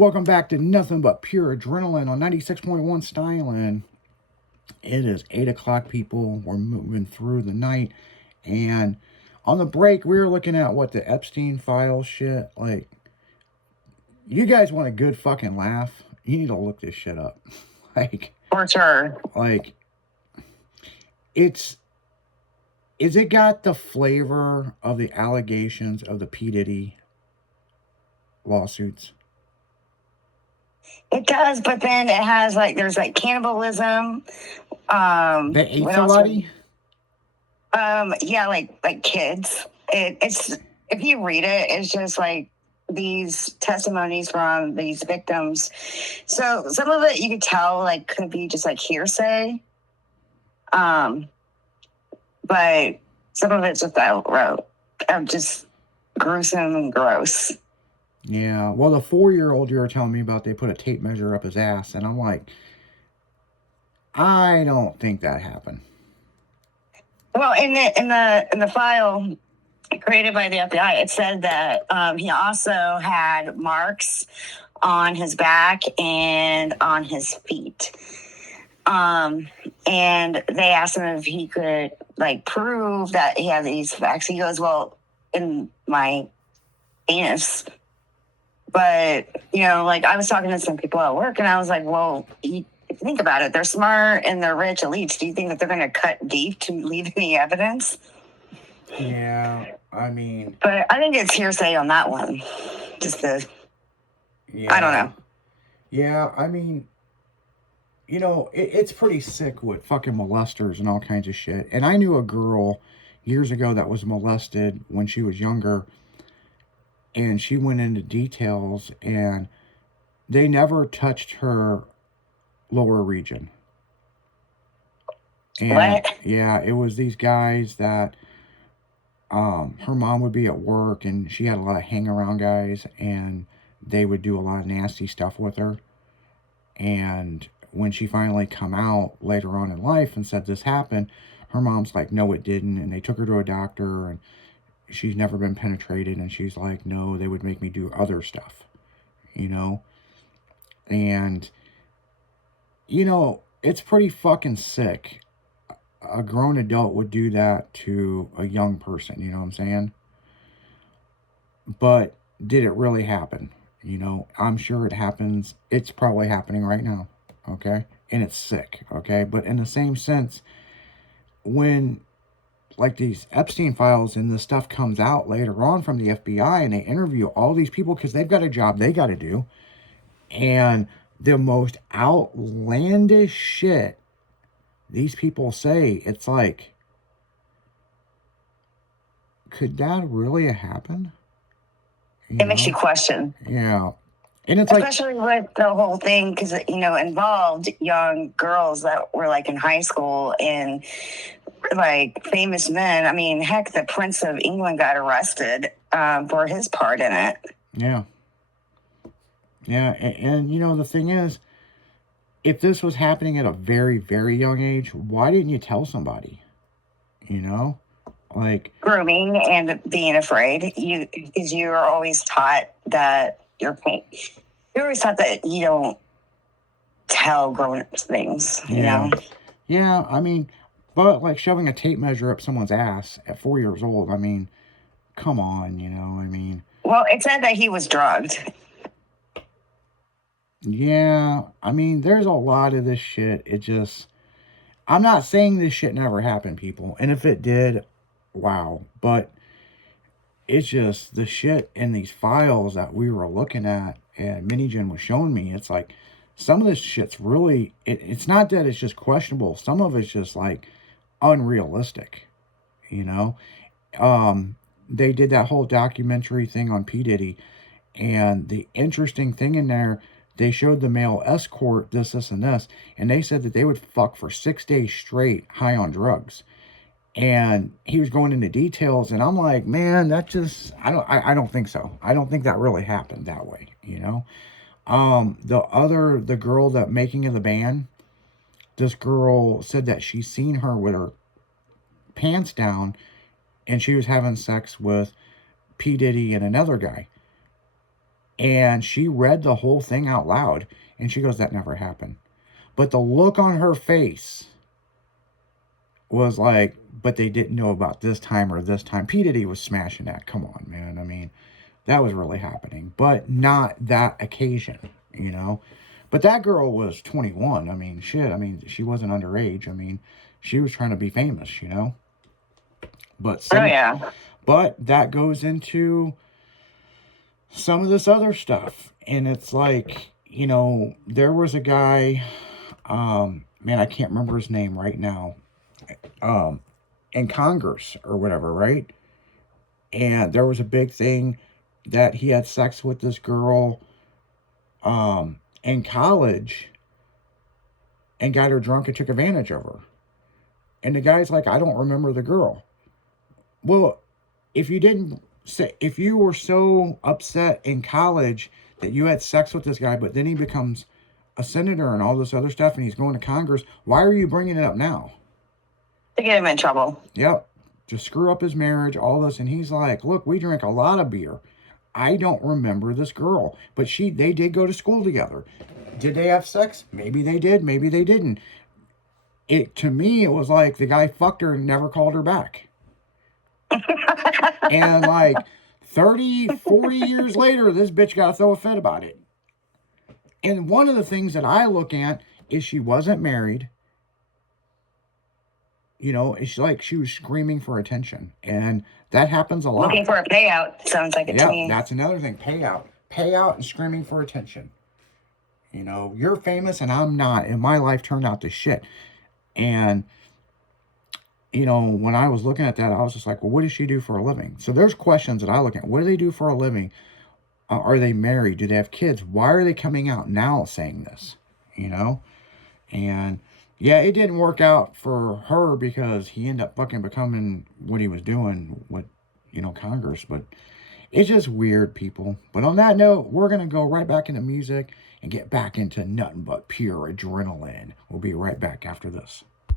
Welcome back to Nothing But Pure Adrenaline on 96.1 Styling. It is 8 o'clock, people. We're moving through the night. And on the break, we were looking at what the Epstein file shit. Like, you guys want a good fucking laugh? You need to look this shit up. For sure. Is it got the flavor of the allegations of the P. Diddy lawsuits? It does, but then it has there's cannibalism. They ate somebody? Yeah, like kids. It's if you read it, it's just these testimonies from these victims. So some of it you could tell could be just hearsay. But some of it's just outright just gruesome and gross. Yeah, well, the 4-year-old you were telling me about, they put a tape measure up his ass, and I'm like, I don't think that happened. Well, in the file created by the FBI, it said that he also had marks on his back and on his feet. And they asked him if he could prove that he had these facts. He goes, well, in my anus. But, I was talking to some people at work and I was like, well, think about it. They're smart and they're rich elites. Do you think that they're going to cut deep to leave any evidence? Yeah, I mean... But I think it's hearsay on that one. Yeah. I don't know. Yeah, I mean, it's pretty sick with fucking molesters and all kinds of shit. And I knew a girl years ago that was molested when she was younger. And she went into details, and they never touched her lower region. And what? Yeah, it was these guys that her mom would be at work, and she had a lot of hang-around guys, and they would do a lot of nasty stuff with her. And when she finally come out later on in life and said this happened, her mom's like, no, it didn't. And they took her to a doctor, and she's never been penetrated, and she's like, no, they would make me do other stuff, and it's pretty fucking sick. A grown adult would do that to a young person, you know what I'm saying? But did it really happen? I'm sure it happens. It's probably happening right now, okay? And it's sick, okay? But in the same sense, when these Epstein files and this stuff comes out later on from the FBI, and they interview all these people because they've got a job they got to do, and the most outlandish shit these people say, it's like, could that really have happened? It makes you question. Yeah. And it's especially with the whole thing, because involved young girls that were in high school and famous men. I mean, heck, the Prince of England got arrested for his part in it. Yeah. Yeah, and the thing is, if this was happening at a very, very young age, why didn't you tell somebody? Grooming and being afraid. Because you're always taught that you're always taught that you don't tell grown-ups things, Yeah, I mean, but shoving a tape measure up someone's ass at 4 years old, I mean, come on, I mean. Well, it said that he was drugged. Yeah, I mean, there's a lot of this shit. I'm not saying this shit never happened, people. And if it did, wow. But it's just the shit in these files that we were looking at and Minigen was showing me. It's like, some of this shit's really, it's not that it's just questionable. Some of it's just unrealistic, They did that whole documentary thing on P. Diddy. And the interesting thing in there, they showed the male escort this, and this. And they said that they would fuck for 6 days straight high on drugs. And he was going into details, and I'm like, man, that just, I don't think so. I don't think that really happened that way, The girl that making of the band, this girl said that she's seen her with her pants down, and she was having sex with P. Diddy and another guy. And she read the whole thing out loud. And she goes, that never happened. But the look on her face was like, but they didn't know about this time or this time. P. Diddy was smashing that. Come on, man. I mean, that was really happening. But not that occasion, you know. But that girl was 21. I mean, shit. I mean, she wasn't underage. I mean, she was trying to be famous, you know. But Oh yeah. But that goes into some of this other stuff. And it's like, you know, there was a guy, man, I can't remember his name right now, in Congress or whatever, right? And there was a big thing that he had sex with this girl in college and got her drunk and took advantage of her. And the guy's like, I don't remember the girl. Well, if you were so upset in college that you had sex with this guy, but then he becomes a senator and all this other stuff and he's going to Congress, why are you bringing it up now? To get him in trouble. Yep. To screw up his marriage, all this. And he's like, look, we drink a lot of beer. I don't remember this girl, but they did go to school together. Did they have sex? Maybe they did. Maybe they didn't. To me, it was like the guy fucked her and never called her back. And like 30, 40 years later, this bitch got to throw a fit about it. And one of the things that I look at is she wasn't married. You know, it's like she was screaming for attention. And that happens a lot. Looking for a payout. Sounds like it to me. Yeah, that's another thing. Payout and screaming for attention. You know, you're famous and I'm not. And my life turned out to shit. And, you know, when I was looking at that, I was just like, well, what does she do for a living? So there's questions that I look at. What do they do for a living? Are they married? Do they have kids? Why are they coming out now saying this? You know? And yeah, it didn't work out for her because he ended up fucking becoming what he was doing with, you know, Congress. But it's just weird, people. But on that note, we're going to go right back into music and get back into nothing but pure adrenaline. We'll be right back after this.